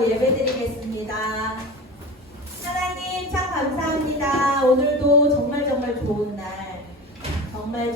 기도하고 예배드리겠습니다. 하나님 참 감사합니다. 오늘도 정말 좋은 날, 정말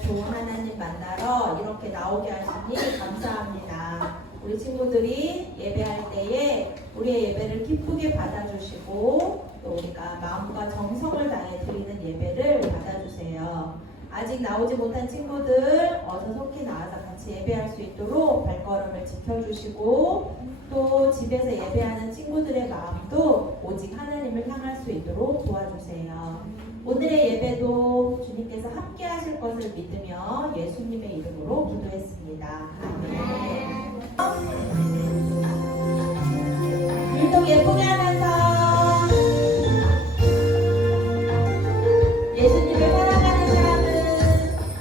좋은 하나님 만나러 이렇게 나오게 하시니 감사합니다. 우리 친구들이 예배할 때에 우리의 예배를 기쁘게 받아주시고 또 우리가 마음과 정성을 다해 드리는 예배를 받아주세요. 아직 나오지 못한 친구들 어서 속히 나와서 같이 예배할 수 있도록 발걸음을 지켜주시고 또 집에서 예배하는 친구들의 마음도 오직 하나님을 향할 수 있도록 도와주세요. 오늘의 예배도 주님께서 함께 하실 것을 믿으며 예수님의 이름으로 기도했습니다. 아멘. 율동 예쁘게 하면서 예수님을 사랑하는 사람은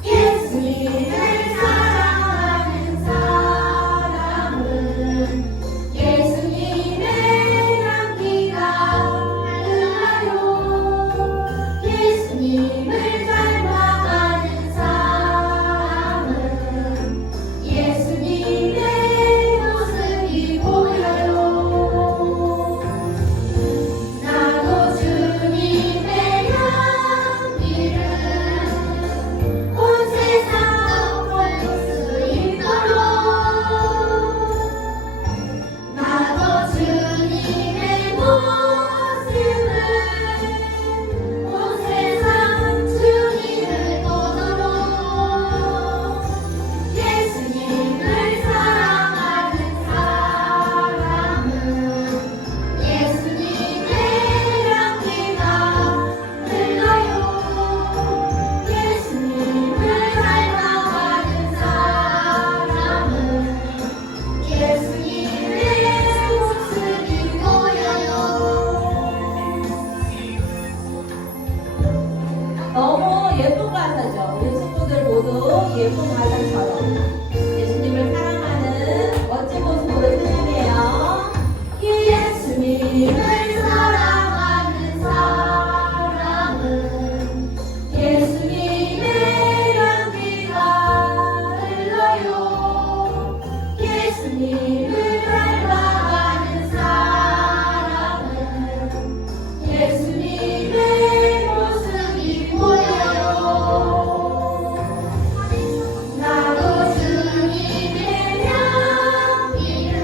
예수님을 사랑하는 사람은 예수님의 향기가 흘러요. 예수님을 닮아가는 사람은 예수님의 모습이 보여요. 나도 주님의 향기를 온 세상 덮을 수 있도록 나도 주님의 모습을 온 세상 주님을 보도록 예수님을 사랑하는 사람은 예수님의 향기가 흘러요. 예수님을 닮아가는 사람은 예수님의 모습이 보여요. 너무 예쁜 가사죠. 우리 친구들 모두 예쁜 가사처럼 예수님을 사랑하는 멋진 모습으로 찬양해요. 예수님을 사랑하는 사람은 예수님의 향기가 흘러요. 예수님을 닮아가는 사람은 예수님의 모습이 보여요. 나도 주님의 향기를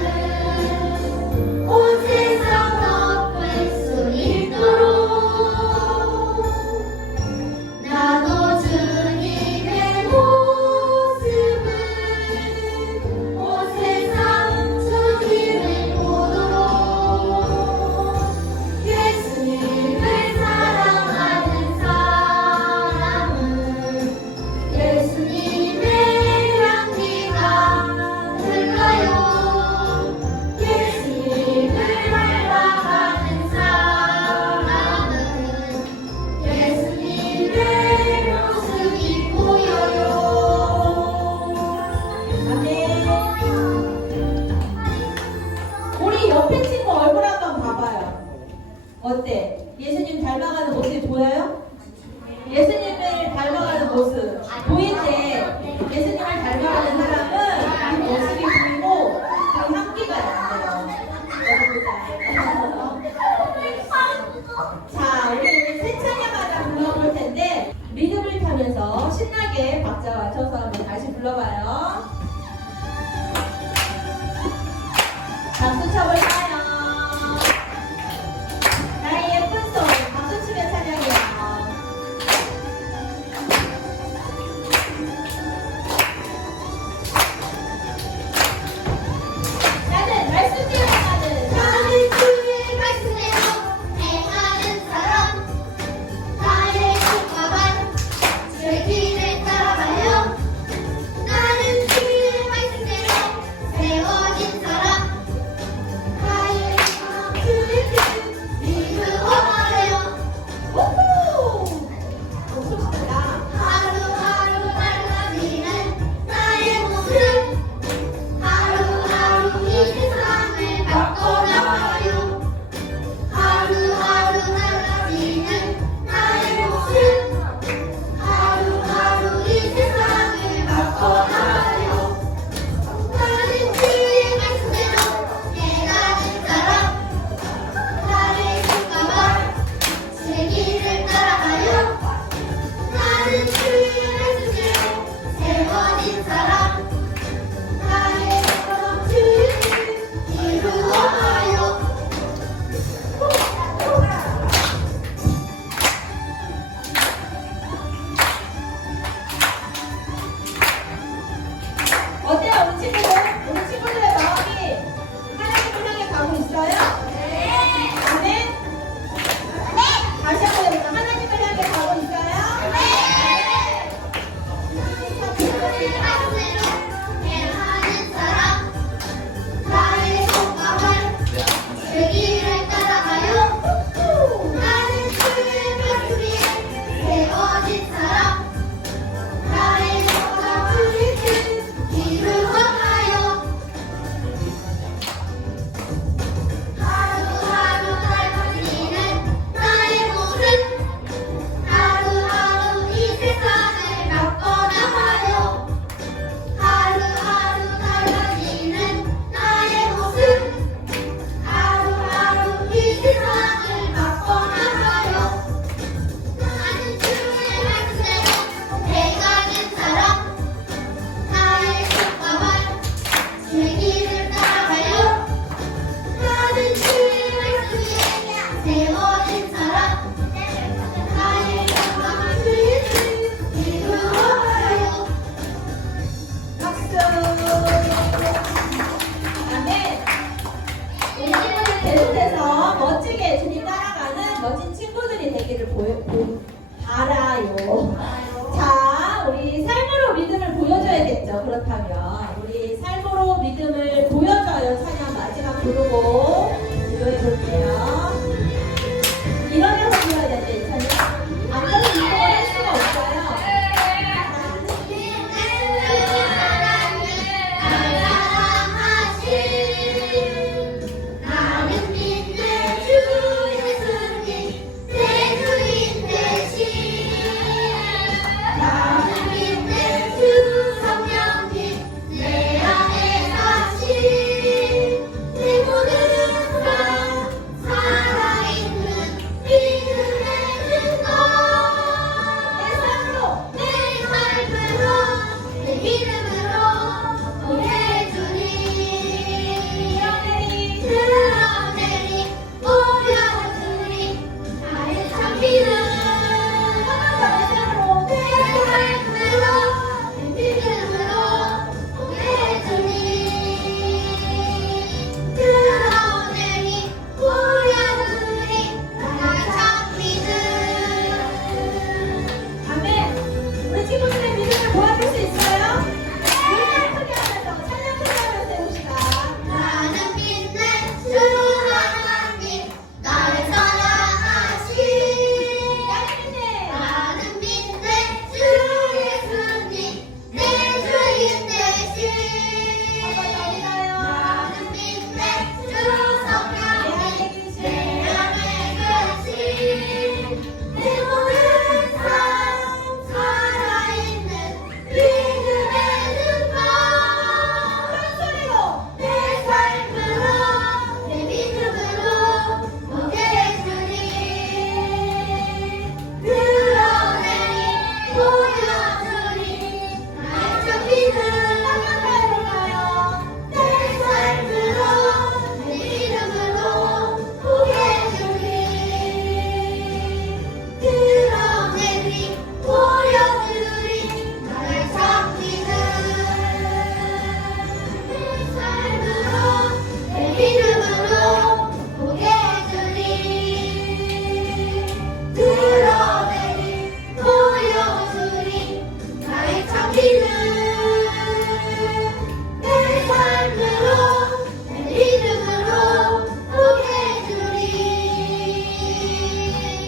온 세상 덮을 수 있도록 나도 주님의 모습을 온 세상 주님을 보도록 예수님을 사랑하는 사람은 예수님의 향기가 흘러요. 예수님을 닮아가는 사람은 예수님의 모습이 보여요. 아멘. 우리 옆에 친구 얼굴 한번 봐봐요. 어때? 예수님 닮아가는 모습이 보여요? 예수님을 닮아가는 모습 보이는데 예수님을 닮아가는 사람은 그 모습이 보이고 그 향기가 난대요. 자, 우리 새 찬양하다 불러볼 텐데 리듬을 타면서 신나게 박자 맞춰서 한번 다시 불러봐요. 박수 쳐볼까요? 나의 예쁜 손 박수 치며 찬양해요. 멋진 친구들이 되기를 바라요. 자, 우리 삶으로 믿음을 보여줘야겠죠. 그렇다면 우리 삶으로 믿음을 보여줘요. 찬양 마지막 부르고 기도해 볼게요. 이러면서 불러야 된대, 이 찬양. 앉아서 이동을 할 수가 없어요. 나는 믿는 주 예수님 내 주인 되신 나는 믿는 주 성령님 내 안에 사신 내 모든 삶 살아있는 믿음의 증거 내 삶으로 내 믿음으로 보내주니 드러내니 보여주니 나의 참 믿음 내 삶으로 내 믿음으로 보내주니 드러내니 보여주니 나의 참 믿음 아멘. 우리 친구들의 믿음을 보여줄 수 있어요? 눈을 크게 하면서 찬양 크게 하면서 해봅시다. 나는 믿는 주 하나님 나를 사랑하신 나는 믿는 주 예수님 내 주인 되신 나는 믿는 주 성령님 내 안에 계신 내 모든 삶 살아있는 믿음의 증거 내 삶으로 내 믿음으로 보내주니 드러내니 보여주니 나의 참 믿음 내 삶으로 내 믿음으로 보내주니 드러내니 보여주니 나의 참 믿음 내 삶으로 내 믿음으로 보내주니 드러내니 보여주니 나의 참 믿음 내 삶으로 내 믿음으로 보내주니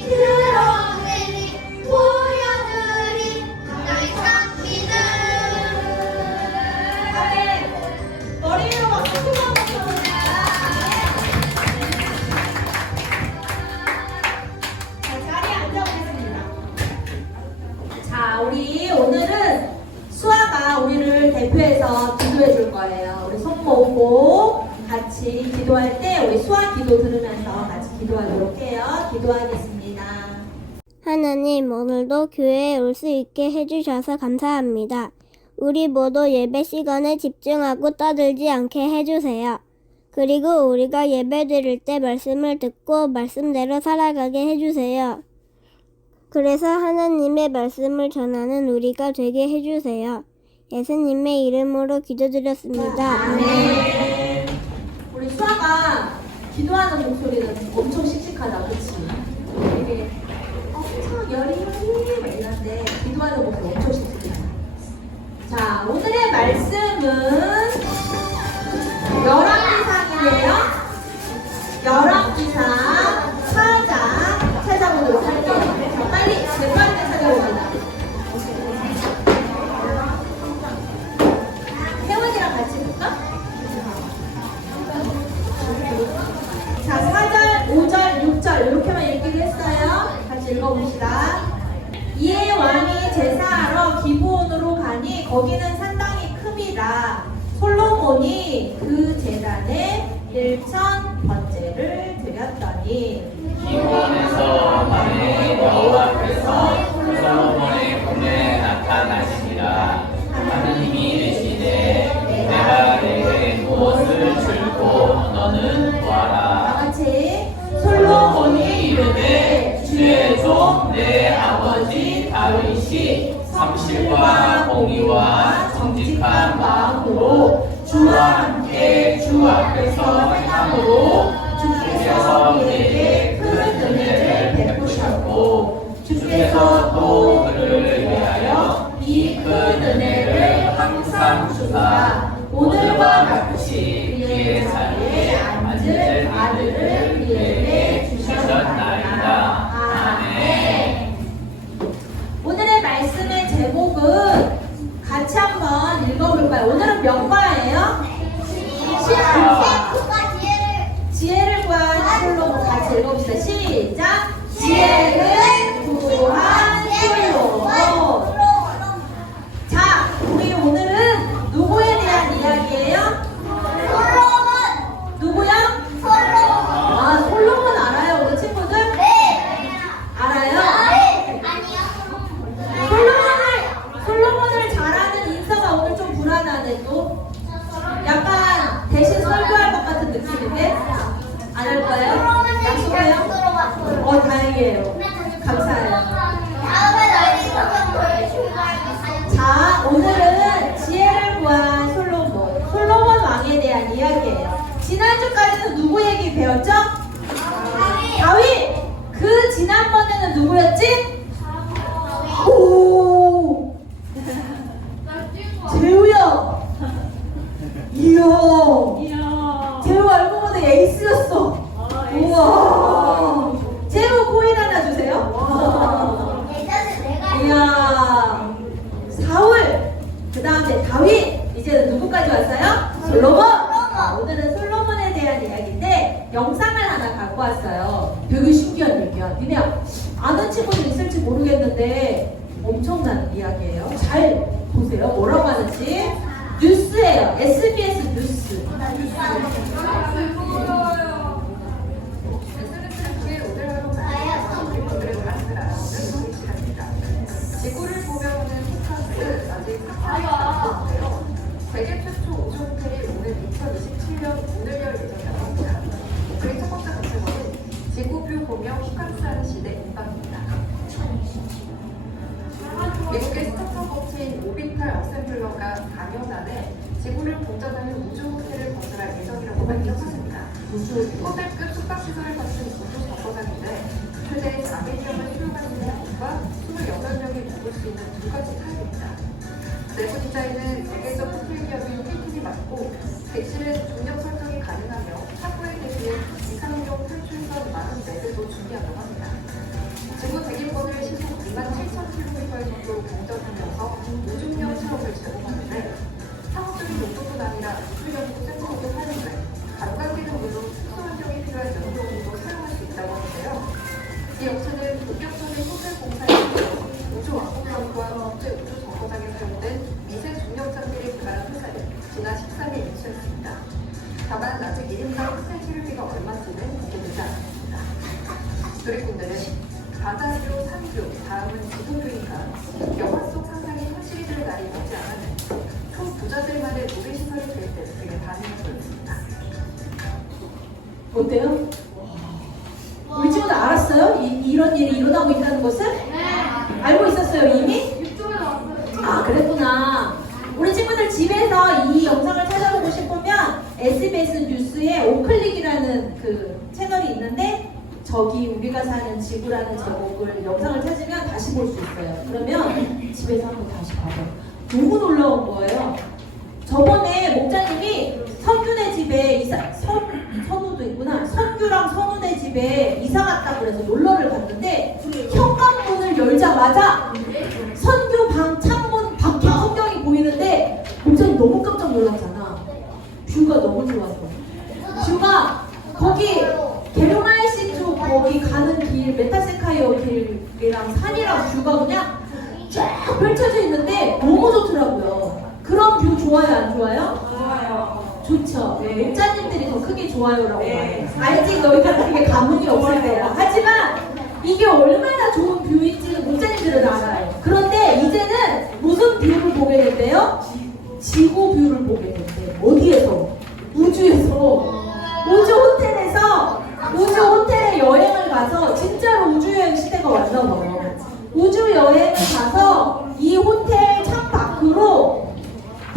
드러내니 보여주니 나의 참 믿음 아멘. 머리 위로 박수 크게 한번 쳐보세요. 자, 자리에 앉아보겠습니다. 자, 우리 오늘은 수아가 우리를 대표해서 기도해 줄 거예요. 우리 손 모으고 같이 기도할 때 우리 수아 기도 들으면서 같이 기도하도록 해요. 기도하겠습니다. 하나님, 오늘도 교회에 올 수 있게 해주셔서 감사합니다. 우리 모두 예배 시간에 집중하고 떠들지 않게 해주세요. 그리고 우리가 예배 드릴 때 말씀을 듣고 말씀대로 살아가게 해주세요. 그래서 하나님의 말씀을 전하는 우리가 되게 해주세요. 예수님의 이름으로 기도드렸습니다. 아멘. 우리 수아가 기도하는 목소리는 엄청 씩씩하다, 그치? 되게 엄청 여리여리 막 이런데 기도하는 목소리 엄청 씩씩해. 자, 오늘의 말씀은 열왕기상이에요. 열왕기상 4장 찾아보도록 할게요. 자, 빨리 재빠르게 찾아봅니다. 혜원이랑 같이 볼까? 자, 4절, 5절, 6절 이렇게만 읽기로 했어요. 같이 읽어봅시다. 이에 왕이 제사하러 기브온으로 가니 거기는 상당히 큽니다. 솔로몬이 그 제단에 1,000번째를 드렸더니 기본에서 밤에 여호와께서 솔로몬의 꿈에 나타나시니라. 하느님이 이르시되 내가 내게 무엇을 줄고 너는 구하라. 다같이 솔로몬이 이르되 주의 종 내 아버지 다윗이 성실과 공의와 정직한 마음으로 주와 함께 주 앞에서 행함으로 주께서 내게 큰 은혜를 우리를 위해 주셨나이다. 아멘. 오늘의 말씀의 제목은 같이 한번 읽어볼까요? 오늘은 몇 과예요? 지혜를 구한 솔로몬 같이 읽어봅시다. 시작! 지혜를 구한 솔로몬. 자, 우리 오늘은 누구에 대한 이야기예요? 누구요? 아, 솔로몬 알아요, 우리 친구들? 알아요? 솔로몬을 잘하는 인사가 오늘 좀 불안하네 또. 약간 대신 설교할 것 같은 느낌인데? 안 할 거예요? 약속해요? 다행이에요. 감사해요. 자, 오늘은 지혜를 구한 솔로몬 왕에 대한 이야기예요. 지난주까지는 누구 얘기 배웠죠? 다윗! 그 지난번에는 누구였지? 오! 재우야! 이야! 재우 알고 보니 에이스였어. 우와! 재우 코인 하나 주세요. 이야! 사울! 그 다음에 다윗! 이제는 누구까지 왔어요? 솔로몬! 오늘은 솔로몬에 대한 이야기인데 영상을 하나 갖고 왔어요. 되게 신기한 얘기야. 니네 아는 친구들 있을지 모르겠는데 엄청난 이야기예요. 잘 보세요. 뭐라고 하는지. 뉴스예요. SBS 뉴스. 지구를 보면은 호캉스 아직 상상이 세계 최초 우주 호텔이 오늘 2027년 문을 열 예정이랍니다. 그의 첫 번째 컨셉은 지구뷰 보며 호캉스하는 시대 인방입니다. 미국의 스타트업 업체인 오비탈 어셈블러가 4년 안에 지구를 동전하는 우주 호텔을 건설할 예정이라고 밝혔습니다. 호텔급 숙박시설을 갖춘 우주 정거장인데 최대 400명을 수용할 수 있는 곳과 28명이 묵을 수 있는 두 가지 타입입니다. 내부 디자인은 세계적 호텔 기업인 힐튼이 맡고 객실에 중력 설정이 가능하며 탑부에 대비해 이상용 탈출선 44대도 준비한다고 합니다. 지구 대기권을 시속 27,000km의 정도로 공전하면서 우주명 실험을 제공하는데 상업적인 용도뿐 아니라 우주연구 센터로도 활용돼 감각기 등으로 특수 환경이 필요한 연구용으로 사용할 수 있다고 하는데요. 이 업체는 본격적인 호텔 공사에 있어 우주 왕복선과 국제 우주 정거장에 사용된 미세 중력 장비를 개발한 회사를 지난 13일 인수했습니다. 다만 아직 1인당 호텔 치료비가 얼마인지는 공개되지 않았습니다. 누리꾼들은 바다뷰, 산뷰, 다음은 지도뷰니까 영화 속 상상이 현실이 될 날이 머지 않았는 초부자들만의 놀이시설이 될 때 되게 반응을 보였습니다. 어때요? 우리 친구들 알았어요? 이런 일이 일어나고 있다는 것을? 알고 있었어요 이미? 아, 그랬구나. 우리 친구들 집에서 이 영상을 찾아보고 싶으면 SBS 뉴스에 오클릭이라는 그 채널이 있는데 저기 우리가 사는 지구라는 제목을 영상을 찾으면 다시 볼 수 있어요. 그러면 집에서 한번 다시 봐봐요. 너무 놀라운 거예요. 저번에 목자님이 선규네 집에 선우도 있구나. 선규랑 선우네 집에 이사 갔다 그래서 놀러를 갔는데 현관문을 열자마자 선규 방 창문 밖에 풍경이 보이는데 목자님 너무 깜짝 놀랐잖아. 뷰가 너무 좋아서. 뷰가 거기 게르마이시 쪽 거기 가는 길 메타세카이어 길이랑 산이랑 뷰가 그냥 쫙 펼쳐져 있는데 너무 좋더라고요. 그런 뷰 좋아요 안 좋아요? 좋아요. 좋죠. 네, 목자님들이 더 크게 좋아요라고 말해요. 아직 여기가 되게 가문이 없을 때라. 하지만 이게 얼마나 좋은 뷰인지는 목자님들은 알아요. 그런데 이제는 무슨 뷰를 보게 된대요? 지구 뷰를 보게 된대요. 어디에서? 우주에서. 우주 호텔에 여행을 가서 진짜로 우주여행 시대가 왔나 봐요. 우주 여행을 가서 이 호텔 창 밖으로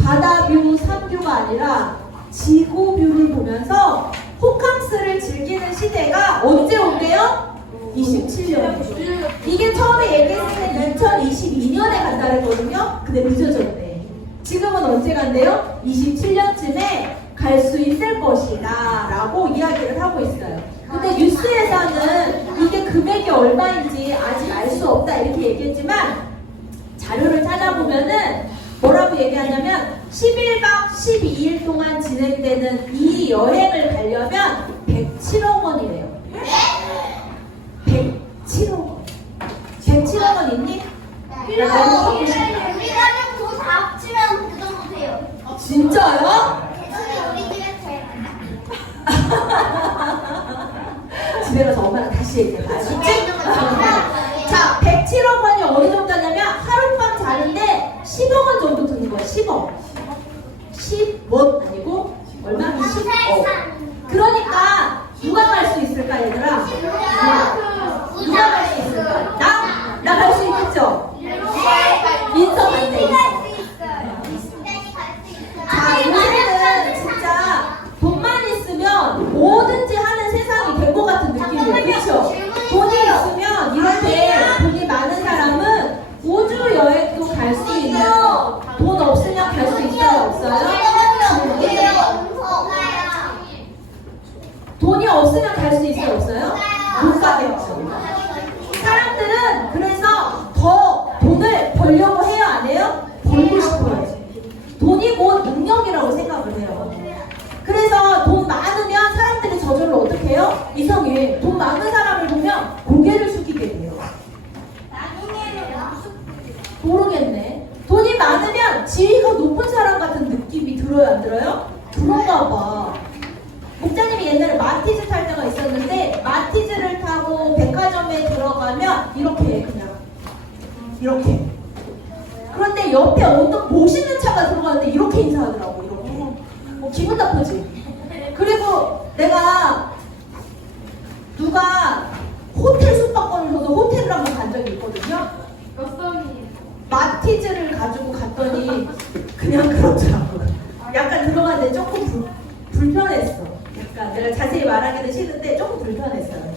바다 뷰, 산 뷰가 아니라 지구 뷰를 보면서 호캉스를 즐기는 시대가 언제 온대요? 27년. 이게 처음에 얘기했을 때 2022년에 간다 그랬거든요. 근데 늦어졌대. 지금은 언제 간대요? 27년쯤에 갈 수 있을 것이다 라고 이야기를 하고 있어요. 근데 뉴스에서는 이게 금액이 얼마인지 아직 알 수 없다 이렇게 얘기했지만 자료를 찾아보면은 뭐라고 얘기하냐면 11박 12일 동안 진행되는 이 여행을 가려면 107억 원이래요. 107억 원. 107억 원 있니? 우리 가족 돈다 합치면 그 정도 돼요. 진짜요? 대신에 우리 집에 제일 많아. 집에 가서 엄마랑 다시 얘기해봐. 알았지? 자, 107억 원이 어느 정도냐면 하룻밤 자는데 10억 원 정도 드는 거야. 10억. 10원 아니고 얼마? 10억. 그러니까 누가 갈 수 있을까 얘들아? 누가 갈 수 있을까? 나 갈 수 있겠죠? 인성 안 돼. 자, 요새는 진짜 돈만 있으면 뭐든지 하는 세상이 된 것 같은 느낌이에요. 그렇죠? 돈이 있으면 이렇게 돈이 많은 사람은 우주 여행도 갈 수 있는, 돈 없으면 갈 수 있어요? 없어요? 돈이 없으면 갈 수 있어요? 없어요? 못 가겠죠. 사람들은 그래서 더 돈을 벌려고 해요? 안 해요? 벌고 싶어요. 돈이 곧 능력이라고 생각을 해요. 그래서 돈 많으면 사람들이 저절로 어떻게 해요? 이성이 돈 많은 사람을 보면 고개를 숙이게 돼요. 모르겠네. 돈이 많으면 지위가 높은 사람 같은 느낌이 들어요? 안 들어요? 그런가 봐. 목사님이 옛날에 마티즈 탈 때가 있었는데 마티즈를 타고 백화점에 들어가면 이렇게 그냥 이렇게. 그런데 옆에 어떤 멋있는 차가 들어가는데 이렇게 인사하더라고. 이렇게. 기분 나쁘지? 그리고 내가 누가 호텔 숙박권을 줘서 호텔을 한번 간 적이 있거든요. 마티즈를 가지고 갔더니 그냥 그렇더라고. 약간 들어갔는데 조금 불편했어. 약간 내가 자세히 말하기는 싫은데 조금 불편했어요.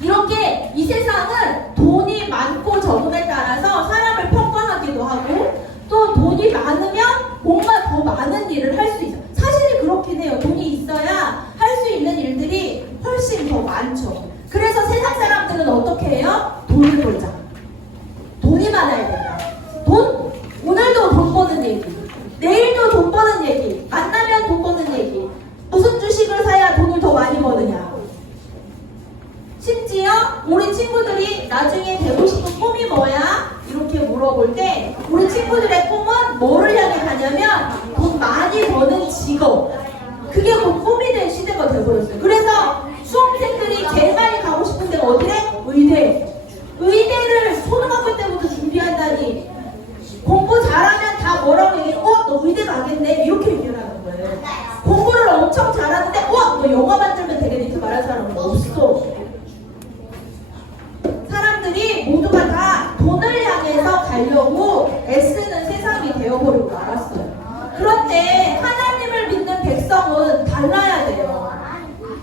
이렇게 이 세상은 돈이 많고 적음에 따라서 사람을 평가하기도 하고 또 돈이 많으면 뭔가 더 많은 일을 할 수 있어요. 사실이 그렇긴 해요. 돈이 있어야 할 수 있는 일들이 훨씬 더 많죠. 그래서 세상 사람들은 어떻게 해요? 돈을 벌자. 돈이 많아야 된다. 돈? 오늘도 돈 버는 얘기. 내일도 돈 버는 얘기. 만나면 돈 버는 얘기. 무슨 주식을 사야 돈을 더 많이 버느냐. 심지어 우리 친구들이 나중에 되고 싶은 꿈이 뭐야? 이렇게 물어볼 때 우리 친구들의 꿈은 뭐를 향해 가냐면 돈 많이 버는 직업. 그게 곧 꿈이 될 시대가 돼버렸어요. 그래서 수험생들이 제일 많이 가고 싶은 데가 어디래? 의대. 의대를 초등학교 때부터 준비한다니 공부 잘하면 다 뭐라고 얘기해? 너 의대 가겠네? 이렇게 얘기를 하는 거예요. 공부를 엄청 잘하는데 너 영화 만들면 되겠네? 이렇게 말하는 사람은 없어. 사람들이 모두가 다 돈을 향해서 가려고 애쓰는 세상이 되어버리고 말았어요. 그런데 하나님을 믿는 백성은 달라야 돼요.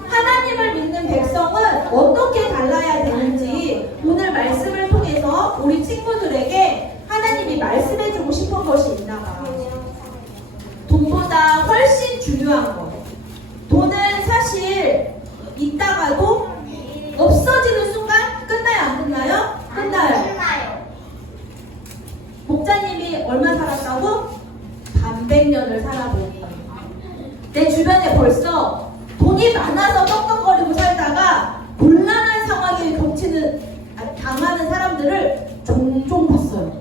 하나님을 믿는 백성은 어떻게 달라야 되는지 오늘 말씀을 통해서 우리 친구들에게 하나님이 말씀해주고 싶은 것이 있나 봐요. 돈보다 훨씬 중요한 것. 돈은 사실 있다가도 없어지는 순간 끝나요? 안 끝나요? 끝나요. 목사님이 얼마 살았다고? 반백년을 살아보니 내 주변에 벌써 돈이 많아서 떵떵거리고 살다가 곤란한 상황에 당하는 사람들을 종종 봤어요.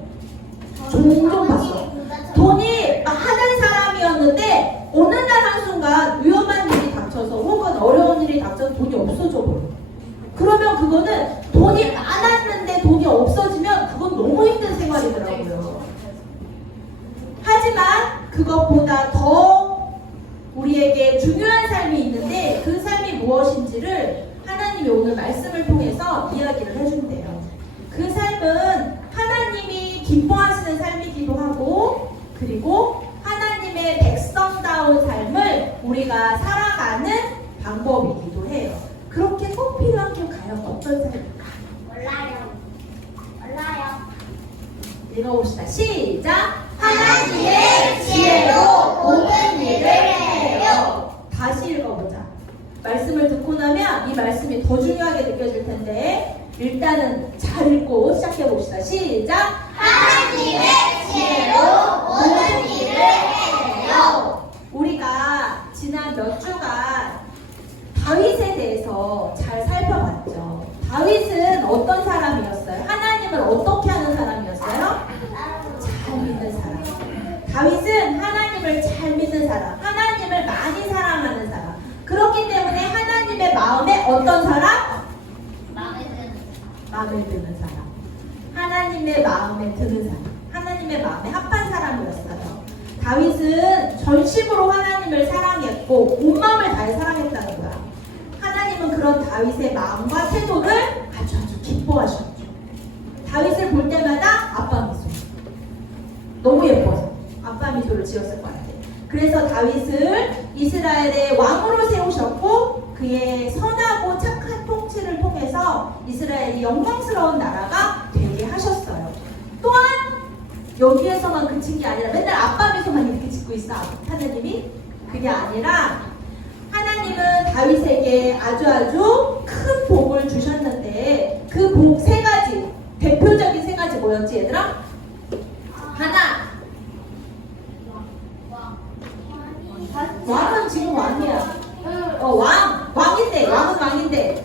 종종 봤어. 돈이 많은 사람이었는데 어느 날 한순간 위험한 일이 닥쳐서 혹은 어려운 일이 닥쳐서 돈이 없어져 버려. 그러면 그거는 돈이 많았는데 돈이 없어지면 그건 너무 힘든 생활이더라고요. 하지만 그것보다 더 우리에게 중요한 삶이 있는데 그 삶이 무엇인지를 하나님이 오늘 말씀을 통해서 이야기를 해준대요. 그 삶은 하나님이 기뻐하시는 삶이기도 하고 그리고 하나님의 백성다운 삶을 우리가 살아가는 방법이기도 해요. 그렇게 꼭 필요한 게 과연 어떤 삶일까? 몰라요. 읽어봅시다. 시작! 하나님의 지혜로 모든 일을 해요. 다시 읽어보자. 말씀을 듣고 나면 이 말씀이 더 중요하게 느껴질 텐데 일단은 잘 읽고 시작해 봅시다. 시작! 하나님의 지혜로 모든 일을 해요. 우리가 지난 몇 주간 다윗에 대해서 잘 살펴봤죠. 다윗은 어떤 사람이었어요? 하나님을 어떻게 하는 사람이었어요? 잘 믿는 사람. 다윗은 하나님을 잘 믿는 사람, 하나님을 많이 사랑하는 사람. 그렇기 때문에 하나님의 마음에 어떤 사람? 마음에 드는 사람. 하나님의 마음에 드는 사람. 하나님의 마음에 합한 사람이었어요. 다윗은 전심으로 하나님을 사랑했고 온 마음을 다해 사랑했다는 거야. 하나님은 그런 다윗의 마음과 태도를 아주 기뻐하셨죠. 다윗을 볼 때마다 아빠 미소. 너무 예뻐서 아빠 미소를 지었을 것 같아요. 그래서 다윗을 이스라엘의 왕으로 세우셨고 그의 선하고 착한 통치를 통해서 이스라엘이 영광스러운 나라가 되게 하셨어요. 또한 여기에서만 그친 게 아니라 맨날 아빠 미소만 이렇게 짓고 있어 하나님이. 그게 아니라 하나님은 다윗에게 아주 큰 복을 주셨는데 그 복 세 가지, 대표적인 세 가지 뭐였지 얘들아? 하나, 왕은 지금 왕이야. 왕인데, 왕은 왕인데.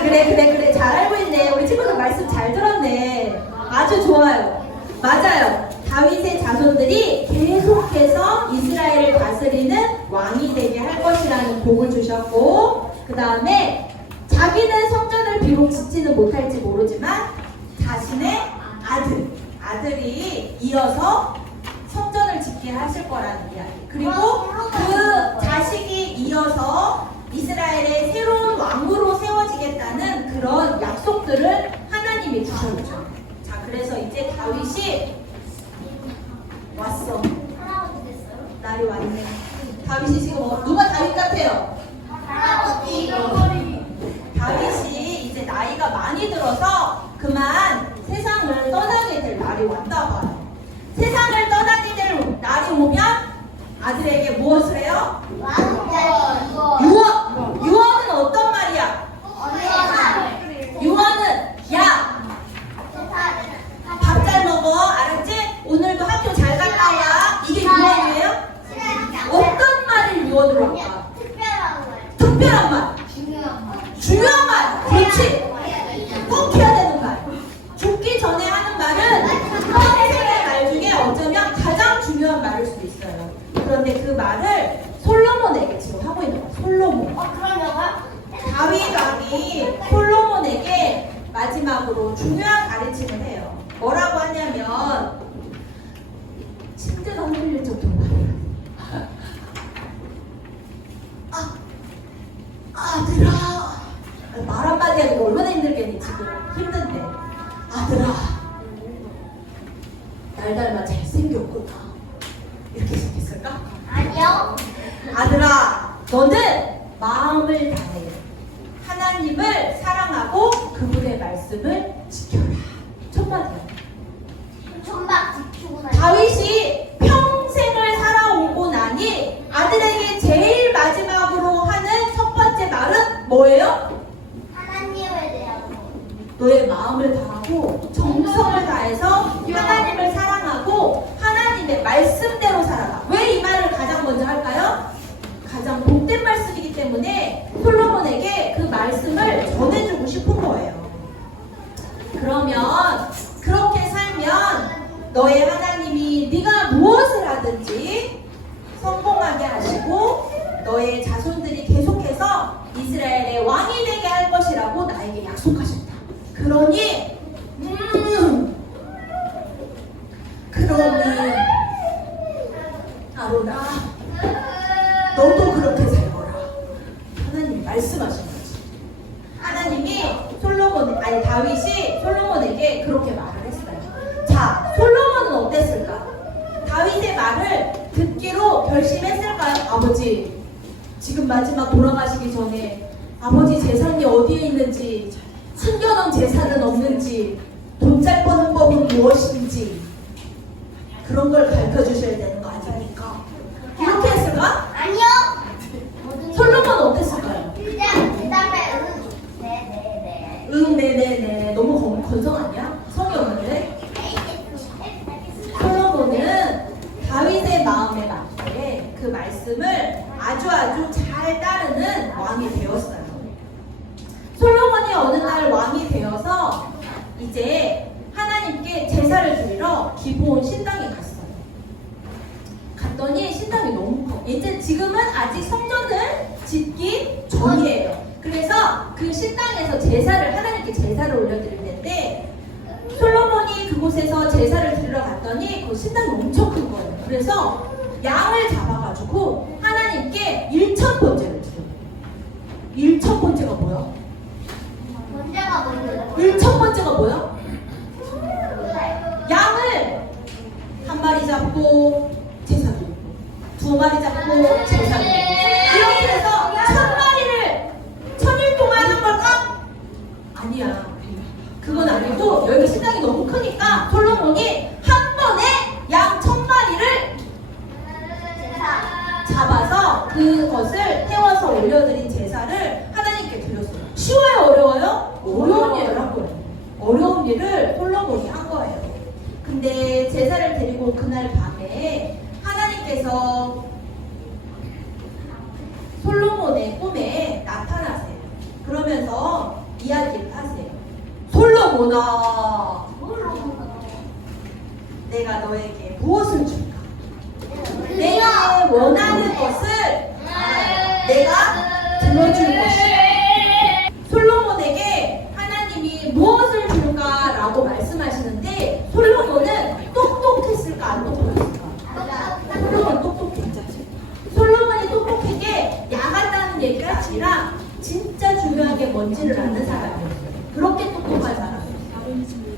그래. 잘 알고 있네. 우리 친구들 말씀 잘 들었네. 아주 좋아요. 맞아요. 다윗의 자손들이 계속해서 이스라엘을 다스리는 왕이 되게 할 것이라는 복을 주셨고, 그 다음에 자기는 성전을 비록 짓지는 못할지 모르지만 자신의 아들이 이어서 성전을 짓게 하실 거라는 이야기. 그리고 그 자식이 이어서 이스라엘의 새로운 왕으로 세워지겠다는 그런 약속들을 하나님이 주셨죠. 자, 그래서 이제 다윗이 왔어. 날이 왔네. 다윗이 지금 누가 다윗 같아요? 다윗이 이제 나이가 많이 들어서 그만 세상을 떠나게 될 날이 왔다 봐요. 세상을 떠나게 될 날이 오면 아들에게 무엇을 해요? 유언은 어떤 말이야? 유언은 야, 밥 잘 먹어, 알았지? 오늘도 학교 잘 갔다 와. 이게 유언이에요? 어떤 말을 유언으로 할까? 특별한 말. 중요한 말. 그렇지. 꼭 해야 되는 말. 죽기 전에 하는 말은 평생의 말 중에 어쩌면 가장 중요한 말일 수도 있어요. 그런데 그 말을 솔로몬에게 지금 하고 있는 거야. 솔로몬. 다윗 왕이 솔로몬에게 마지막으로 중요한 가르침을 해요. 뭐라고 하냐면 침대가 흔들릴 정도로 아들아, 말 한마디 하기가 얼마나 힘들겠니. 지금 힘든데. 아들아, 날 닮아 잘생겼구나. 이렇게 시켰을까? 아니요. 아들아, 너는 마음을 다해 하나님을 사랑하고 그분의 말씀을 지켜라. 첫 마디야. 다윗이 평생을 살아오고 나니 아들에게 제일 마지막으로 하는 첫 번째 말은 뭐예요? 하나님에 대한 너의 마음을 다하고 정성을 다해서 하나님을 사랑하고 하나님의 말씀대로 살아라. 왜 이 말을 가장 먼저 할까요? 가장 복된 말씀이기 때문에 솔로몬에게 그 말씀을 전해주고 싶은 거예요. 그러면 그렇게 살면 너의 하나님이 네가 무엇을 하든지 성공하게 하시고 너의 자손들이 계속해서 이스라엘의 왕이 되게 할 것이라고 나에게 약속하셨다. 그러니 아로나, 너도 그렇게 살거라. 하나님 말씀하신 거지. 하나님이 다윗이 솔로몬에게 그렇게 말을 했어요. 자, 솔로몬은 어땠을까? 다윗의 말을 듣기로 결심했을까요? 아버지, 지금 마지막 돌아가시기 전에 아버지 재산이 어디에 있는지, 숨겨놓은 재산은 없는지, 돈 잘 버는 법이 기쁨은 무엇인지 그런 걸 가르쳐 주셔야 되는 거 아닙니까? 이렇게 했을까? 아니요. 솔로몬 어땠을까요? 그냥 그다음에 네네네. 응, 네네네. 너무 건성 아니야? 성이 없는데? 솔로몬은 다윗의 마음에 맞게 그 말씀을 아주 잘 따르는 왕이 되었어요. 솔로몬이 어느 날 왕이 되어서 이제 하나님께 제사를 드리러 기브온 신당에 갔어요. 갔더니 신당이 너무 커. 이제 지금은 아직 성전을 짓기 전이에요. 그래서 그 신당에서 제사를 하나님께 제사를 올려드릴 텐데 솔로몬이 그곳에서 제사를 드리러 갔더니 그 신당이 엄청 큰 거예요. 그래서 양을 잡아가지고 하나님께 1,000번째를 드려요. 1,000번째가 뭐야? 문제가 뭔데? 1,000번째가 뭐야? 양을 한 마리 잡고 제사 드리고 2마리 잡고 제사 드리고 이렇게 해서 1,000마리를 1,000일 동안 한 걸까? 아니야. 그건 아니고 여기 신당이 너무 크니까 솔로몬이 한 번에 양 1,000마리를 잡아서 그것을 태워서 올려드린 제사를 하나님께 드렸어요. 쉬워요? 어려워요? 어려운 일을 한 거예요. 어려운 일을 솔로몬이 한 거예요. 근데 제사를 드리고 그날 밤에 하나님께서 솔로몬의 꿈에 나타나세요. 그러면서 이야기를 하세요. 솔로몬아, 내가 너에게 무엇을 줄까? 내가 원하는 것을 내가 들어줄 것이야. 솔로몬에게 하나님이 무엇을 줄까라고 말씀하시는데 솔로몬은 똑똑했을까 안 똑똑했을까? 솔로몬 똑똑했지. 솔로몬이 똑똑한 게 야간다는 얘기가 아니라 진짜 중요한 게 뭔지를 아는 사람이었어요. 그렇게 똑똑한 사람이었어요.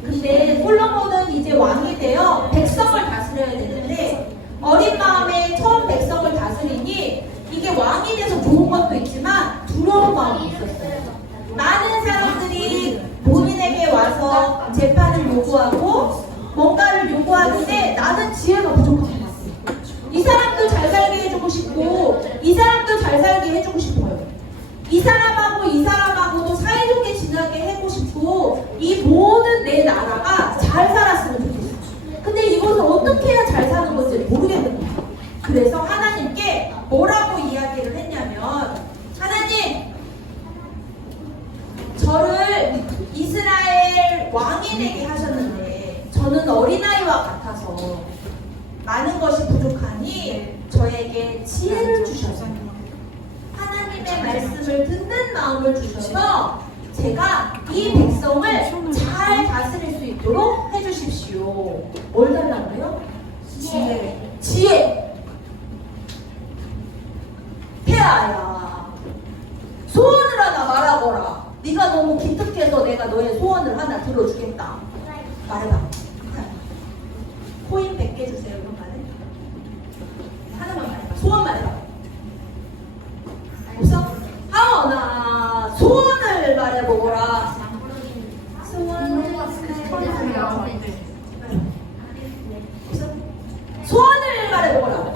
근데 솔로몬은 이제 왕이 되어 백성을 다스려야 되는데 어린 마음에 처음 백성을 다스리니 이게 왕이 돼서 좋은 것도 있지만 두려운 마음이 있었어요. 많은 사람들이 본인에게 와서 재판을 요구하고 뭔가를 요구하는데 나는 지혜가 부족한 것 같아요. 이 사람도 잘 살게 해주고 싶고 이 사람도 잘 살게 해주고 싶어요. 이 사람하고도 사이좋게 지나게 하고 싶고 이 모든 내 나라가 잘 살았으면 좋겠어요. 근데 이것을 어떻게 해야 잘 사는 건지 모르겠는 거예요. 그래서 하나님께 뭐라고 이야기를 했냐면 하나님 저를 이스라엘 왕이 되게 하셨는데 저는 어린아이와 같아서 많은 것이 부족하니 저에게 지혜를 주셔서 하나님의 말씀을 듣는 마음을 주셔서 제가 이 백성을 잘 다스릴 수 있도록 해주십시오. 뭘 달라고 해요? 지혜. 태아야 소원을 하나 말하거라. 네가 너무 기특해서 내가 너의 소원을 하나 들어주겠다. 말해봐. 코인 100개 주세요. 이런 말은 하나만 말해봐. 소원 말해봐. 없어? 하원아 소원을 말해보거라. 소원을 말해보거라.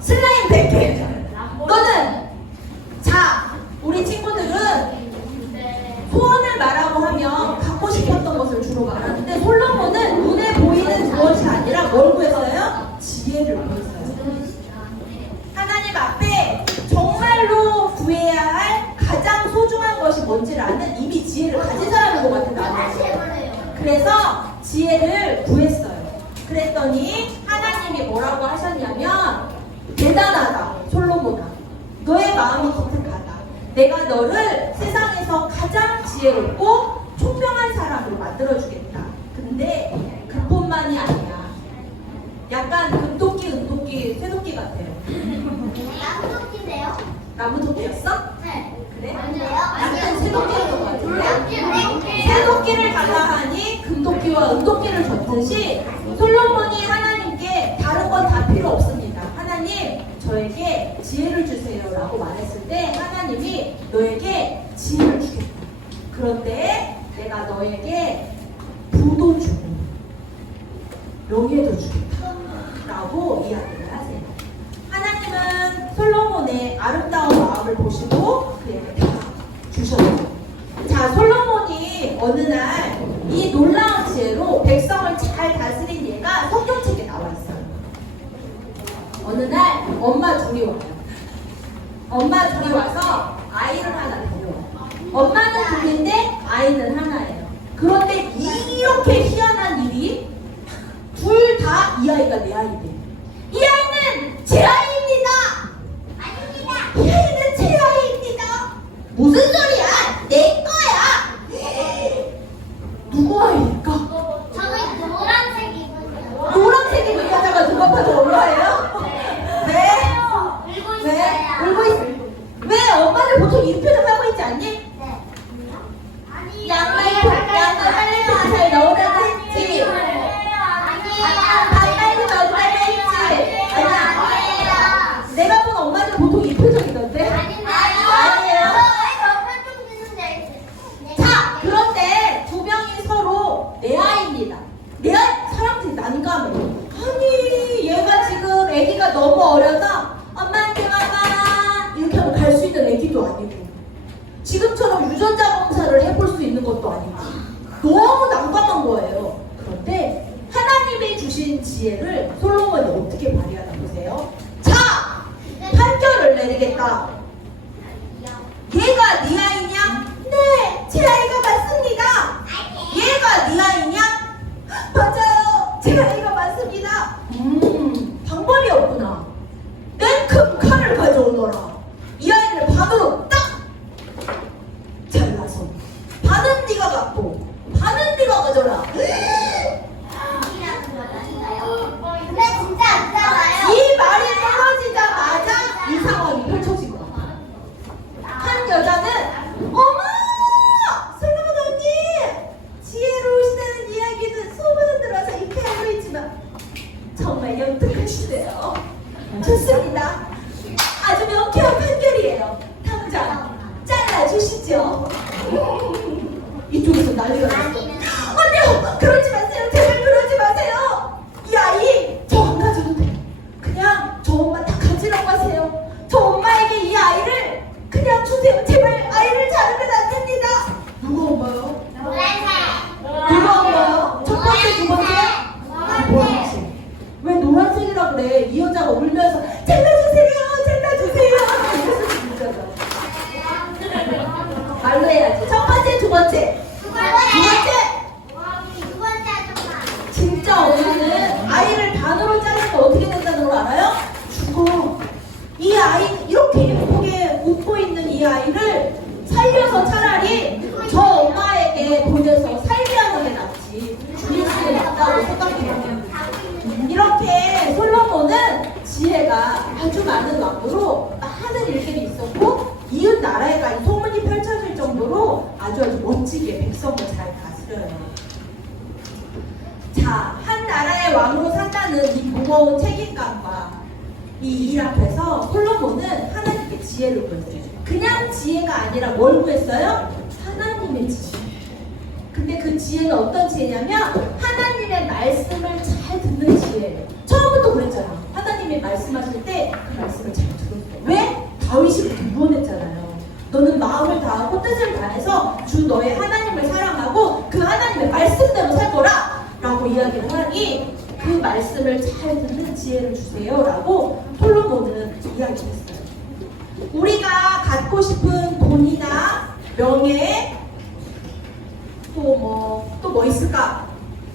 슬라임 100개. 너는 자 우리 친구들은 소원을 말하고 하면 갖고 싶었던 것을 주로 말하는데 솔로몬은 눈에 보이는 무엇이 아니라 뭘 구했어요? 지혜를 구했어요. 하나님 앞에 정말로 구해야 할 가장 소중한 것이 뭔지를 아는 이미 지혜를 가진 사람인 것 같은 나는. 그래서 지혜를 구했어요. 그랬더니 하나님이 뭐라고 하셨냐면 대단하다 솔로몬아 너의 마음이 기특하다. 내가 너를 세상에서 가장 지혜롭고 총명한 사람으로 만들어주겠다. 근데 그뿐만이 아니야. 약간 금토끼, 은토끼, 새토끼 같아요. 양쪽인데요? 나무토끼였어? 네. 그래? 아니에요? 약간 새토끼였던 것 같은데? 새토끼를 달라 하니 금토끼와 은토끼를 줬듯이 솔로몬이 하나님께 다른 건 다 필요 없습니다. 하나님 저에게 지혜를 주세요 라고 말했을 때 하나님이 너에게 지혜를 주겠다. 그런데 내가 너에게 돈도 주고 명예도 주겠다 라고 이야기를 하세요. 하나님은 솔로몬의 아름다운 마음을 보시고 그에게 다 주셨어요. 자, 솔로몬이 어느 날 이 놀라운 지혜로 백성을 잘 다스린 예가 성경책에 나와 있어요. 어느 날 엄마 둘이 와요. 엄마 둘이 와서 아이를 하나 데려와요. 엄마는 둘인데 아이는 하나예요. 그런데 이렇게 희한한 일이 둘 다 이 아이가 내 아이래요. 이 아이는 제 아이입니다. 아닙니다. 이 아이는 제 아이입니다. 무슨 소리야? 내 거야. 누구 아이일까? 저는 노란색 입은 노란색 입은 여자가 누가 봐도 엄마예요? 왜? 울고 왜? 있어요. 울고 있어. 왜? 엄마를 보통 이 표정 하고 있지 않니? 네. 아니, 양말 할래도 잘 넣으라고 했지. 밥 빨리 넣으라고 했지. 아니야. 내가 본 엄마들 보통 이 표정이던데? 아니에요. 자, 그런데 두 명이 서로 내 아이입니다. 내 아이, 사람들이 난감해. 아니, 얘가 지금 애기가 너무 어려서 엄마한테 와봐 이렇게 하고 갈 수 있는 애기도 아니고 지금처럼 유전자 검사를 해볼 수 있는 것도 아니고 너무 난감한 거예요. 그런데 하나님이 주신 지혜를 솔로몬이 어떻게 발휘하나 보세요. 자, 판결을 내리겠다. 얘가 네 아이냐? 네, 제 아이가 맞습니다. 얘가 네 아이냐? 맞아요, 제 아이가 맞습니다. 방법이 없구나. 맨큰 칼을 가져오너라. 이 아이를 반으로 딱 잘라서 반은 네가 갖고 반은 네가 가져라. 근데 진짜 안 이 말이 떨어지자마자 이 상황이 펼쳐진 거야. 한 여자는 어머! 솔로몬 언니! 지혜로우시다는 이야기는 소문은 들어서 익히 알고 있지만 정말 영특하시네요. 좋습니다. 아주 명쾌한 판결이에요. 당장 잘라주시죠. 이쪽에서 난리가 났어. 언니요! 그러지 마세요. 제발 그러지 마세요. 이 아이 저 안 가져도 돼요. 그냥 저 엄마 다 가지라고 하세요. 저 엄마에게 이 아이를 그냥 주세요. 제발 아이를 자르면 안 됩니다. 누가 엄마요? 누가 엄마요? 첫 번째, 두 번째? 노란색. 왜 노란색이라 그래? 이 여자가 울면서 잘라주세요, 잘라주세요. 이랬을 진짜죠. 말로 해야지. 첫 번째, 두 번째. 두 번째. 진짜 엄마는 아이를 반으로 자르면 어떻게 된다는 걸 알아요? 죽어. 이 아이 이렇게 예쁘게 웃고 있는 이 아이를 살려서 차라리 저 엄마에게 보내서 살게 하는 게 낫지. 죽일 수는 있다고 생각해요. 이렇게 솔로몬은 지혜가 아주 많은 왕으로 많은 일들이 있었고 이웃 나라에까지 소문이 펼쳐질 정도로 아주 멋지게 백성을 잘 다스려요. 자, 한 나라의 왕으로 산다는 이 무거운 책임감과 이 일 앞에서 솔로몬은 하나님께 지혜를 구했어요. 그냥 지혜가 아니라 뭘 구했어요? 하나님의 지혜. 근데 그 지혜는 어떤 지혜냐면 하나님의 말씀을 잘 듣는 지혜예요. 처음부터 그랬잖아. 하나님이 말씀하실 때 그 말씀을 잘 들었어요. 왜? 다윗이 구원했잖아요. 너는 마음을 다하고 뜻을 다해서 주 너의 하나님을 사랑하고 그 하나님의 말씀대로 살거라 라고 이야기를 하니 그 말씀을 잘 듣는 지혜를 주세요 라고 솔로몬은 이야기했어요. 우리가 갖고 싶은 돈이나 명예 또 뭐 있을까?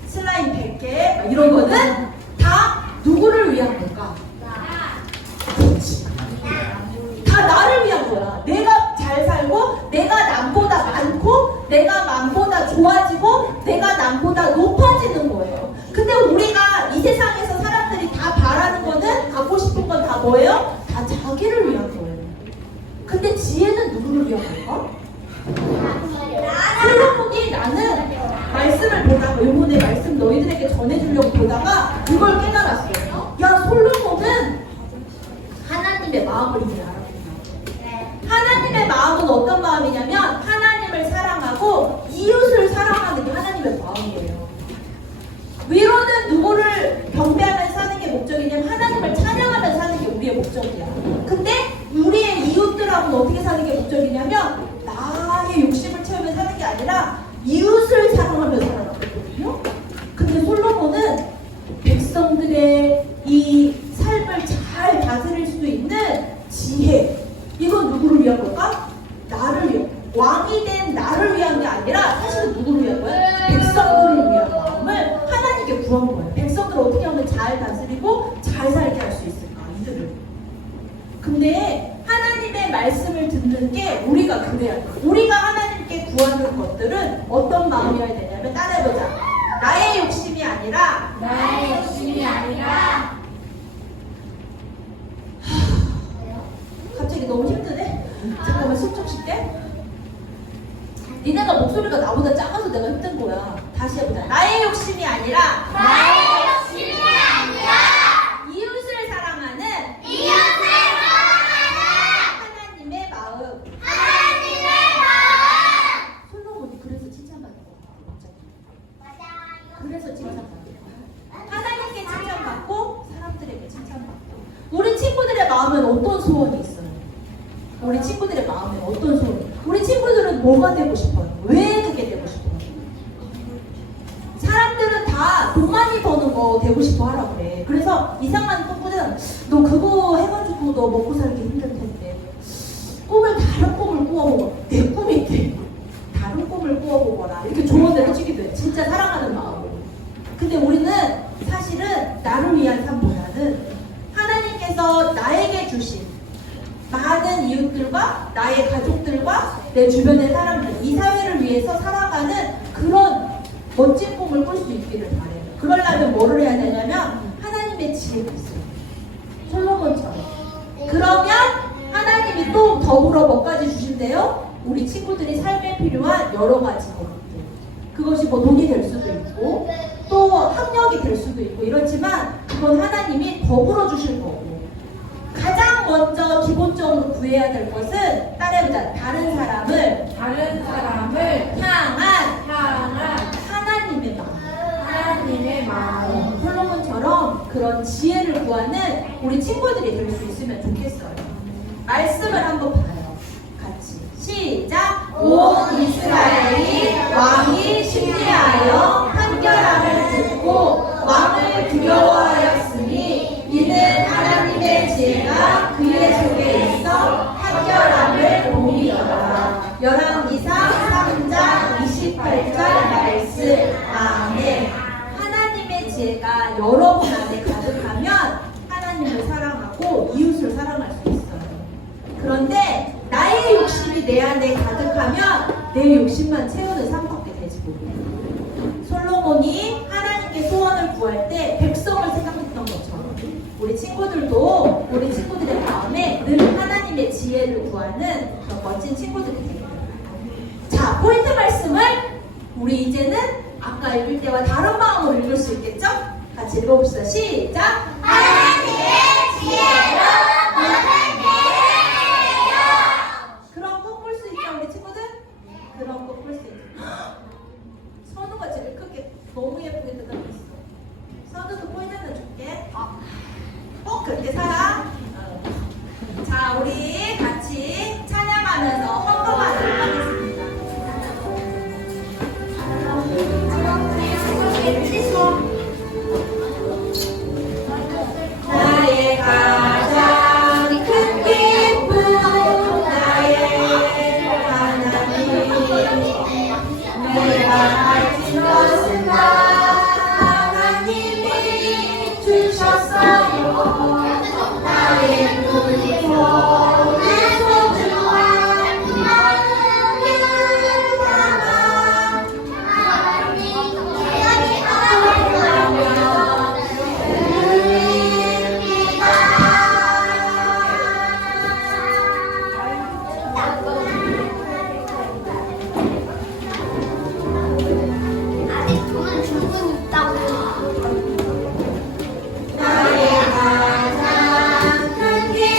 슬라임 100개 이런 거는 다 누구를 위한 걸까? 그렇지. 다 나를 위한 거야. 내가 잘 살고 내가 남보다 많고 내가 남보다 좋아지고 내가 남보다 높아지는 거예요. 근데 우리가 이 세상에서 사람들이 다 바라는 거는 갖고 싶은 건 다 뭐예요? 다 자기를 위한 거예요. 근데 지혜는 누구를 위한 걸까? 솔로몬이 나는 말씀을 보다가 요번에 말씀 너희들에게 전해주려고 보다가 그걸 깨달았어요. 야, 솔로몬은 하나님의 마음을 이제 알았구나. 하나님의 마음은 어떤 마음이냐면 하나님을 사랑하고 이웃을 사랑하는 게 하나님의 마음이에요. 목적이야. 근데 우리의 이웃들하고는 어떻게 사는 게 목적이냐면 나의 욕심을 채우며 사는 게 아니라 이웃을 사랑하며 살아가거든요. 근데 솔로몬은 백성들의 이 삶을 잘 다스릴 수 있는 지혜, 이건 누구를 위한 걸까? 나를 위한, 왕이 된 나를 위한 게 아니라 사실은 누구를 위한 거야? 백성들을 위한 마음을 하나님께 구한 거예요. 백성들을 어떻게 하면 잘 다스리고 잘 살게 할 수 있을까? 이들을. 근데 하나님의 말씀을 듣는 게 우리가 그래야 돼. 우리가 하나님께 구하는 것들은 어떤 마음이어야 되냐면 따라해보자. 나의 욕심이 아니라 갑자기 너무 힘드네? 잠깐만 숨 좀 쉴게. 니네가 목소리가 나보다 작아서 내가 힘든 거야. 다시 해보자. 나의 욕심이 아니라 이웃을 사랑하는 하나님의 마음. 솔로몬이 그래서 칭찬받는 거야. 그래서 칭찬받는 거야. 하나님께 칭찬받고 사람들에게 칭찬받고. 우리 친구들의 마음은 어떤 소원이 있어요? 우리 친구들의 마음에 어떤 소원이? 우리 친구들은 뭐가 되고 싶어요? 왜 그게 되고 싶어요? 사람들은 다 돈 많이 버는 거 되고 싶어 하라고 그래. 그래서 이상한 꿈꾸는 너 그거 해가지고 너 먹고 살기 힘들 텐데 다른 꿈을 꾸어보고 내 꿈인데 다른 꿈을 꾸어보거라 이렇게 조언을 해주기도 해. 진짜 사랑하는 마음으로. 근데 우리는 사실은 나를 위한 삶보다는 하나님께서 나에게 주신 많은 이웃들과 나의 가족들과 내 주변의 사람들, 이 사회를 위해서 살아가는 그런 멋진 꿈을 꿀 수 있기를 바래요. 그러려면 뭐를 해야 되냐면 하나님의 지혜가 있어요. 솔로몬처럼. 그러면 하나님이 또 더불어 뭐까지 주신대요? 우리 친구들이 삶에 필요한 여러 가지 것들. 그것이 뭐 돈이 될 수도 있고 또 학력이 될 수도 있고 이렇지만 그건 하나님이 더불어 주실 거고 가장 먼저 기본적으로 구해야 될 것은 따라해보자. 다른 사람을 향한 하나님의 마음. 솔로몬처럼 그런 지혜를 구하는 우리 친구들이 될 수 있으면 좋겠어요. 말씀을 한번 봐요. 같이 시작. 온 이스라엘이 왕이 심리하여 판결함을 듣고 왕을 두려워하였으니 이는 하나님의 지혜가 그의 속에 있어 판결함을 옮기더라. 열왕기상 3장 28절 말씀. 아멘. 하나님의 지혜가 여러분 안에 가득하면 하나님을 사랑하고 이웃을 사랑할 수 있어요. 그런데 나의 욕심이 내 안에 가득하면 내 욕심만 채우는 삶밖에 되지 못해요. 솔로몬이 하나님께 소원을 구할 때 백성을 생각했던 것처럼 우리 친구들도 우리 친구들의 마음에 늘 하나님의 지혜를 구하는 그런 멋진 친구들이 되길 바라요. 자, 포인트 말씀을 우리 이제는 아까 읽을 때와 다른 마음으로 읽을 수 있겠죠? 같이 읽어봅시다. 시작! 하나님의 지혜로 그런 꿈 꿀 수 있죠, 우리 친구들? 그런 꿈 꿀 수 있죠. 선우가 제일 크게 너무 예쁘게 대답했어. 선우도 포인트 하나 줄게. 꼭 그렇게 살아. 자, 우리 같이 찬양하면서 헌금하도록 하겠습니다. 나의 가장 큰 기쁨 나의 하나님 내가 가진 것은 다 하나님이 주셨어요. 나의 눈으로 내 소중한 마음을 담아 아직 돈은 충분히 있다고. 나의 가장 큰 기쁨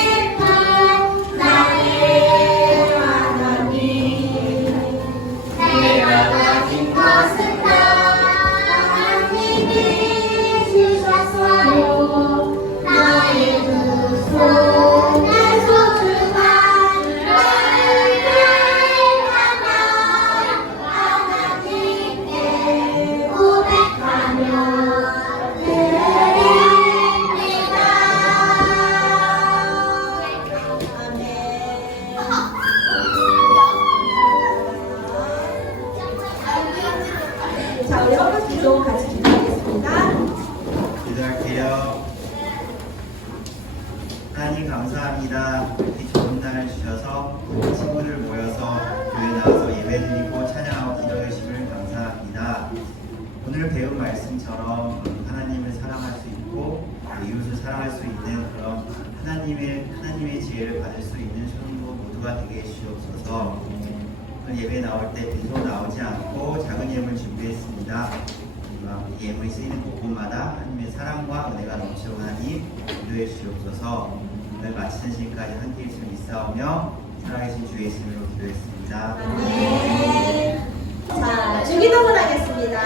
하나님 감사합니다. 이 좋은 날을 주셔서 친구들 모여서 교회 나와서 예배드리고 찬양하고 기도해주심을 감사합니다. 오늘 배운 말씀처럼 하나님을 사랑할 수 있고 이웃을 사랑할 수 있는 그런 하나님의 지혜를 받을 수 있는 성도 모두가 되게 해주시옵소서. 오늘 예배 나올 때 빈손 나오지 않고 작은 예물 준비했습니다. 예물이 쓰이는 곳곳마다 하나님의 사랑과 은혜가 넘치고 하나님 기도해 주시옵소서. 오늘 마치는 시간까지 함께 있음을 믿사오며 살아계신 주의 이름으로 기도했습니다. 자, 주기도문 하겠습니다.